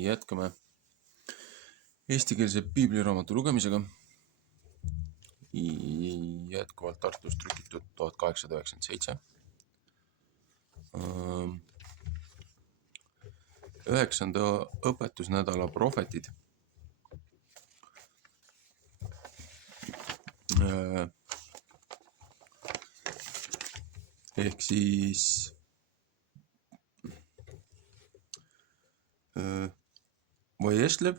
Jätkame eestikeelse piibliraamatu lugemisega. Jätkuvalt Tartus trükitud 1897. 9. õpetusnädala prohvetid. Ehk siis Vojeslev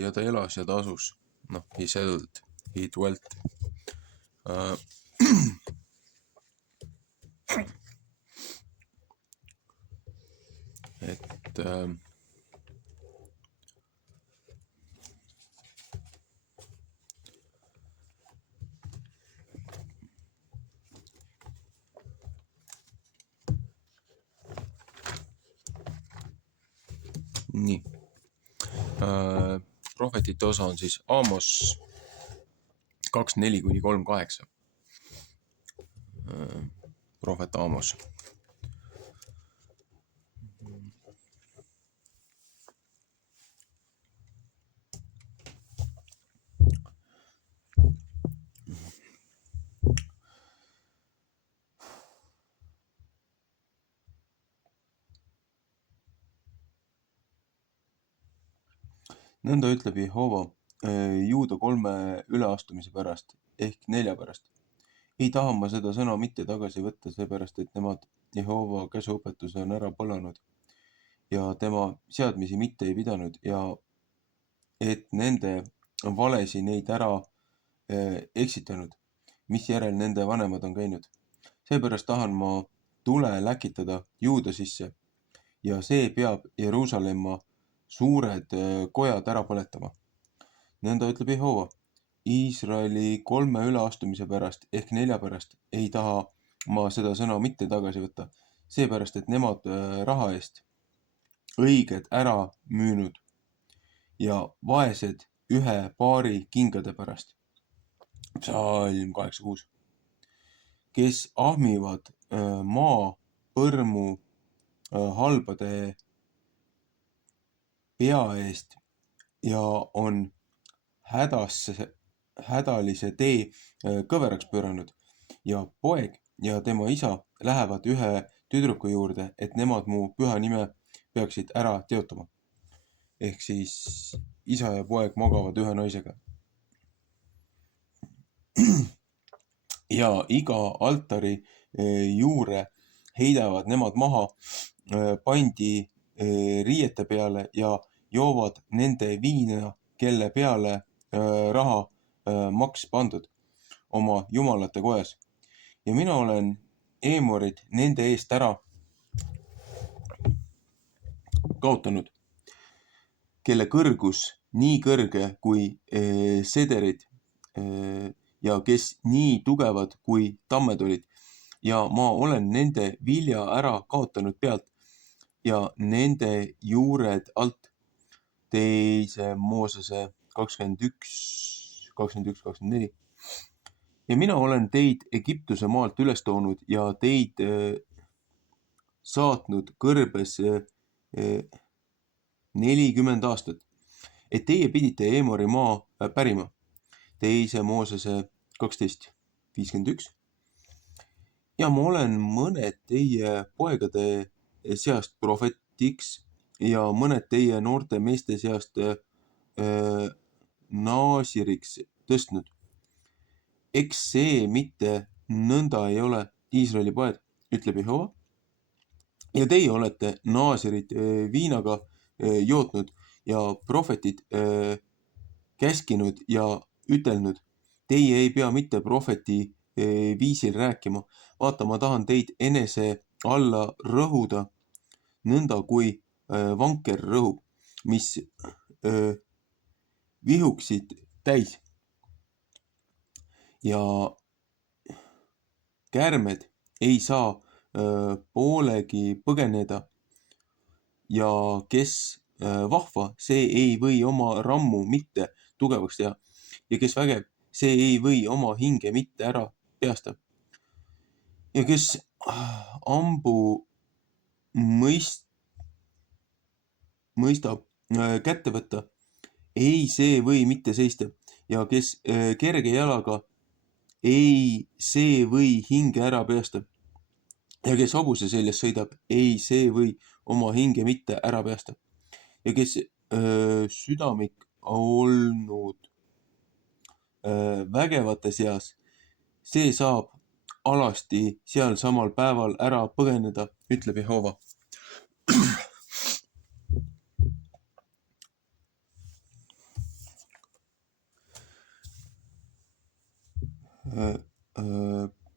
ja ta elas ja ta asus. He settled, he dwelt. Nii. Prohvetite osa on siis Aamos 2:4-3:8. Prohvet Aamos. Nõnda ütleb Jehova Juuda 3 üleastumise pärast ehk 4 pärast. Ei taha ma seda sõna mitte tagasi võtta, seepärast et nemad Jehova käsuõpetuse on ära põlanud ja tema seadmisi mitte ei pidanud ja et nende valesi neid ära eksitanud, mis järel nende vanemad on käinud. Seepärast tahan ma tule läkitada Juuda sisse ja see peab Jeruusalemma suured kojad ära põletama. Nõnda ütleb Jehova. Iisraeli 3 üleastumise pärast ehk 4 pärast ei taha ma seda sõna mitte tagasi võtta, seepärast et nemad raha eest õiged ära müünud ja vaesed 1 paari kingade pärast. Psalm 8:6. Kes ahmivad maa põrmu halbade pea eest ja on hädalise tee kõveraks pööranud ja poeg ja tema isa lähevad 1 tüdruku juurde, et nemad mu püha nime peaksid ära teotama. Ehk siis isa ja poeg magavad 1 naisega. Ja iga altari juure heidavad nemad maha pandi riiete peale ja joovad nende viina, kelle peale raha maks pandud oma jumalate kojas. Ja mina olen Eemorid nende eest ära kaotanud, kelle kõrgus nii kõrge kui sederid ja kes nii tugevad kui tammed olid. Ja ma olen nende vilja ära kaotanud pealt ja nende juured alt. 2 Moosese 21:24. Ja mina olen teid Egiptuse maalt üles toonud ja teid saatnud kõrbes 40 aastat, et teie pidite Eemori maa pärima. 2 Moosese 12:51. Ja ma olen mõned teie poegade seast prohvetiks ja mõned teie noorte meeste seast naasiriks tõstnud. Eks see mitte nõnda ei ole, Iisraeli poed, ütleb Jehova. Ja teie olete naasirit viinaga jootnud ja prohvetid käskinud ja ütelnud. Teie ei pea mitte prohveti viisil rääkima. Vaata, ma tahan teid enese alla rõhuda, nõnda kui vanker rõhub, mis vihuksid täis. Ja käärmed ei saa poolegi põgeneda ja kes vahva, see ei või oma rammu mitte tugevaks teha ja kes vägev, see ei või oma hinge mitte ära peasta. Ja kes ambu mõistab kätte võtta, ei see või mitte seista ja kes kerge jalaga, ei see või hinge ära päästa ja kes hobuse seljas sõidab, ei see või oma hinge mitte ära päästa ja kes südamik olnud vägevate seas, see saab alasti seal samal päeval ära põgeneda, ütleb Jehova.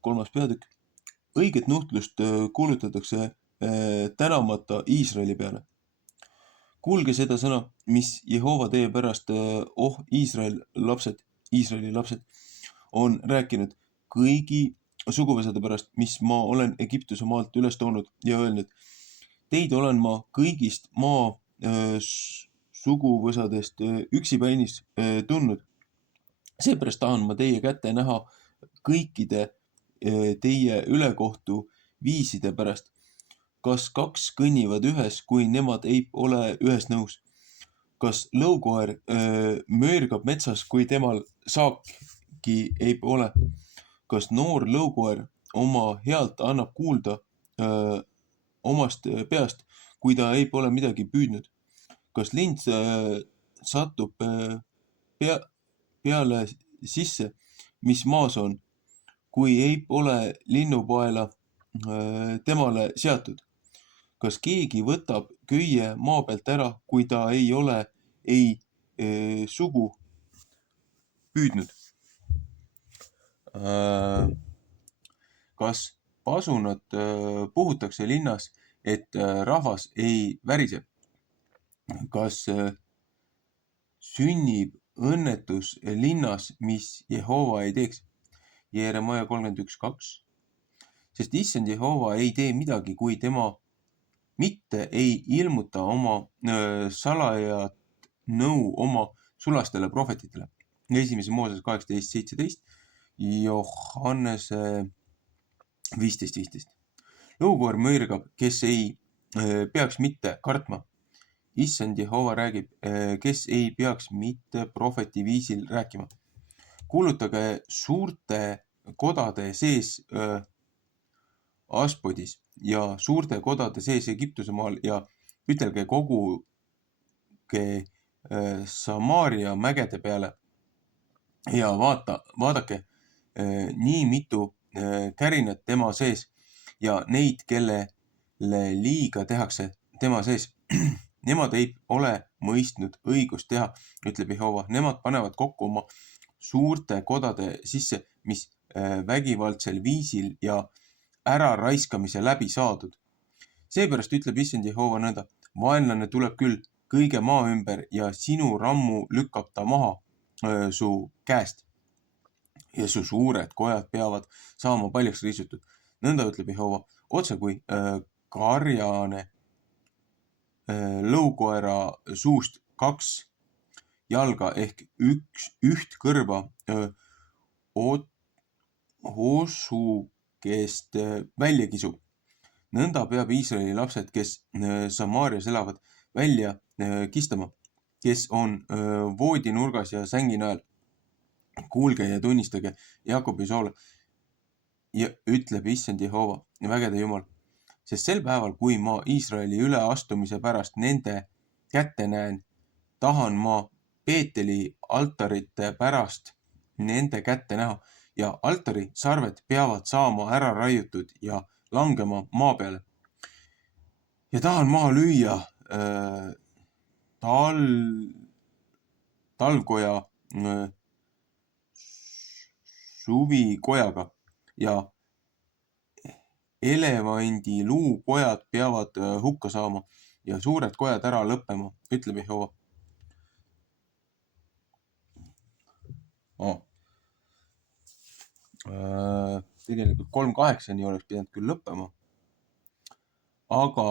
Kolmas peatükk. Õiget nuhtlust kuulutatakse tänamata Iisraeli peale. Kuulge seda sõna, mis Jehova teie pärast, Iisraeli lapsed, on rääkinud kõigi suguvõsade pärast, mis ma olen Egiptuse maalt üles toonud ja öelnud. Teid olen ma kõigist maa suguvõsadest üksipainis tundnud. Seepärast tahan ma teie kätte näha kõikide teie ülekohtu viiside pärast. Kas kaks kõnnivad ühes, kui nemad ei ole ühes nõus? Kas lõukoer möörgab metsas, kui temal saaki ei ole? Kas noor lõukoer oma healt annab kuulda omast peast, kui ta ei ole midagi püüdnud? Kas lind satub peale sisse, mis maas on, kui ei ole linnupaela temale seatud? Kas keegi võtab köie maa pealt ära, kui ta ei ole sugu püüdnud? Kas pasunat puhutakse linnas, et rahvas ei värise? Kas sünnib õnnetus linnas, mis Jehova ei teeks? Jeremaia 31:2. Sest issand Jehova ei tee midagi, kui tema mitte ei ilmuta oma salajat nõu oma sulastele prohvetitele. 1. Mooses 18:17, Johannese 15:15. Lõukoer mõirgab, kes ei peaks mitte kartma. Issand Jehova räägib, kes ei peaks mitte prohveti viisil rääkima. Kuulutage suurte kodade sees Aspodis ja suurte kodade sees Egiptuse maal ja ütelge koguge Samaaria mägede peale ja vaadake nii mitu kärinat tema sees ja neid, kellele liiga tehakse tema sees. Nemad ei ole mõistnud õigust teha, ütleb Jehova. Nemad panevad kokku oma suurte kodade sisse, mis vägivaldsel viisil ja ära raiskamise läbi saadud. Seepärast ütleb issand Jehova nõnda, vaenlane tuleb küll kõige maa ümber ja sinu rammu lükkab ta maha su käest ja su suured kojad peavad saama paljaks riisutud. Nõnda ütleb Jehova, otse kui karjane lõukoera suust 2 jalga ehk üht kõrva osukest välja kisub. Nõnda peab Iisraeli lapsed, kes Samaarias elavad, välja kistama, kes on voodinurgas ja sängi najal. Kuulge ja tunnistage Jakobi soole ja ütleb issand Jehova, vägede Jumal. Sest sel päeval, kui ma Iisraeli üleastumise pärast nende kätte näen, tahan ma Peeteli altarite pärast nende kätte näha ja altari sarved peavad saama ära raiutud ja langema maa peale. Ja tahan maha lüüa talvkoja suvikojaga ja elevandi luukojad peavad hukka saama ja suured kojad ära lõppema, ütleb Jehova. Tegelikult 3:8 oleks pidanud küll lõppema, aga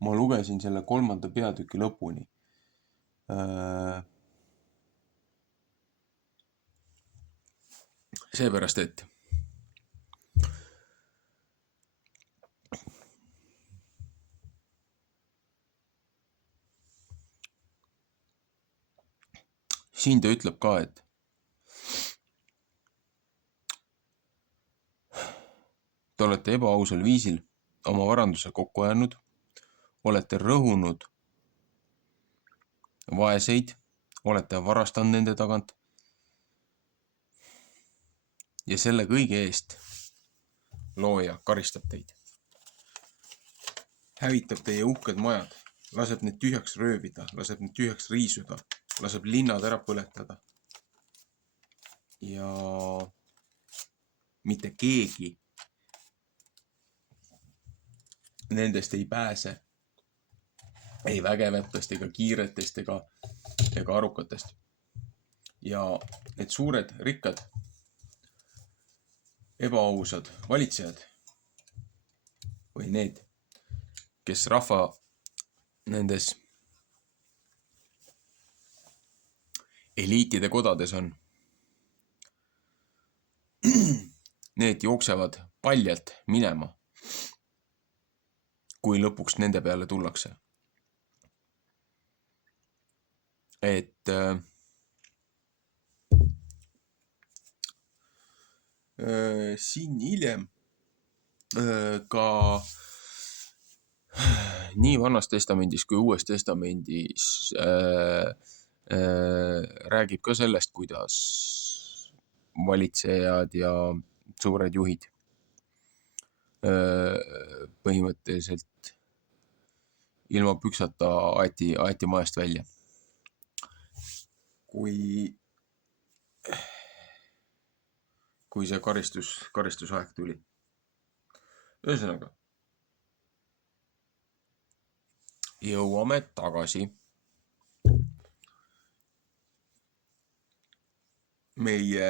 ma lugesin selle 3. peatüki lõpuni. Seepärast, et siin ta ütleb ka, et te olete ebaausal viisil oma varanduse kokku ajanud, olete rõhunud vaeseid, olete varastanud nende tagant ja selle kõige eest looja karistab teid. Hävitab teie uhked majad, laseb need tühjaks röövida, laseb need tühjaks riisuda, laseb linnad ära põletada. Ja mitte keegi nendest ei pääse, ei vägevatest ega kiiretest ega arukatest. Ja need suured, rikkad, ebaausad valitsejad või need, kes rahva nendes eliitide kodades on, need jooksevad paljalt minema, kui lõpuks nende peale tullakse. Et siin hiljem ka nii Vanas Testamendis kui Uues Testamendis räägib ka sellest, kuidas valitsejad ja suured juhid põhimõtteliselt ilma püksata aeti maest välja. Kui see karistusaeg tuli. Ühesõnaga, jõuame tagasi meie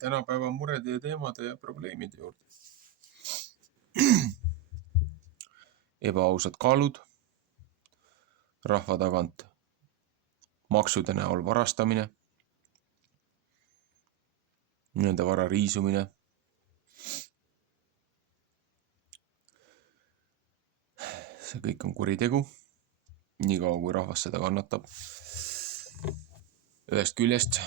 tänapäeva murede ja teemade ja probleemide juurde. Ebaausad kaalud, rahva tagant maksude näol varastamine, nende vara riisumine, see kõik on kuritegu, niikaua kui rahvas seda kannatab. Ühest küljest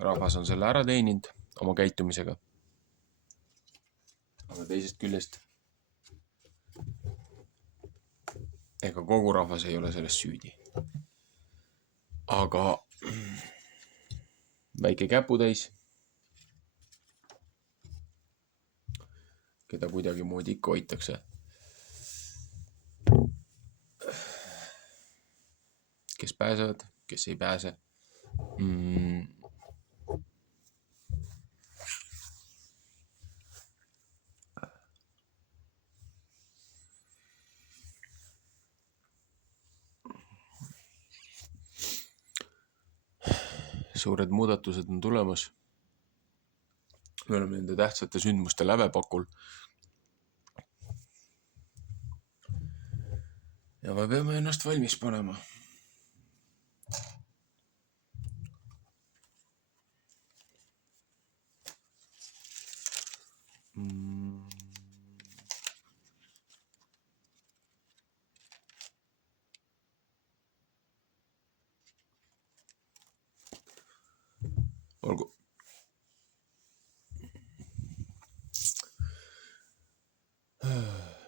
rahvas on selle ära teeninud oma käitumisega, aga teisest küljest ega kogu rahvas ei ole selles süüdi. Aga väike käputäis, keda kuidagi moodi ikka hoitakse, kes pääsevad, kes ei pääse. Suured muudatused on tulemas. Me oleme nende tähtsate sündmuste lävepakul. Ja me peame ennast valmis panema. Olgu.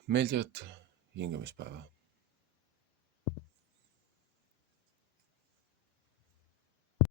Meeldivat hingamispäeva.